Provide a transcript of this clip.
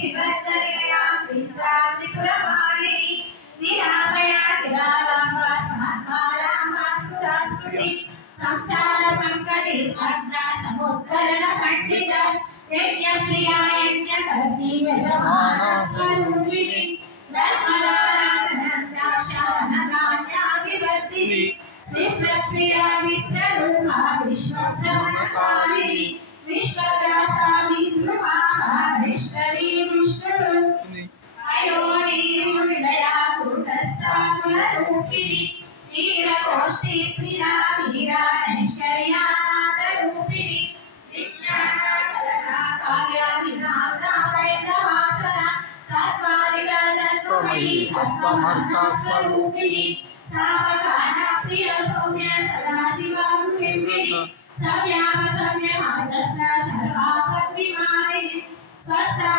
विवर्धनया कृष्णात्रिपुरवाणी निरामया निरालम्बा समात्मारामा सुरास्तुति संसार पंकजे पद्मा समुद्धरण पंडित यज्ञ प्रिया यज्ञ कर्ती यजमाना स्वरूपिणी धर्मदानंदाक्षरनगान्याभिवर्धिनी विष्णुप्रिया विष्णुरूपा विश्वभ्रमणकारिणी विश्वव्यासा विद्रुमा विष्णवी विष्णुरूपिणी अयोनी विलया कूटस्था कुलरूपिणी नीलकोष्ठी प्रिया वीरा निष्कर्यानाथरूपिणी विज्ञानकलना विनाशा वैद्यवासना तत्त्वादिगतत्वमयी तत्त्वमर्था स्वरूपिणी सावधाना प्रिय सौम्य सदाशिवारूपिणी सव्याम सव्यमादस्सा सर्वापद्विमानिनी स्वस्था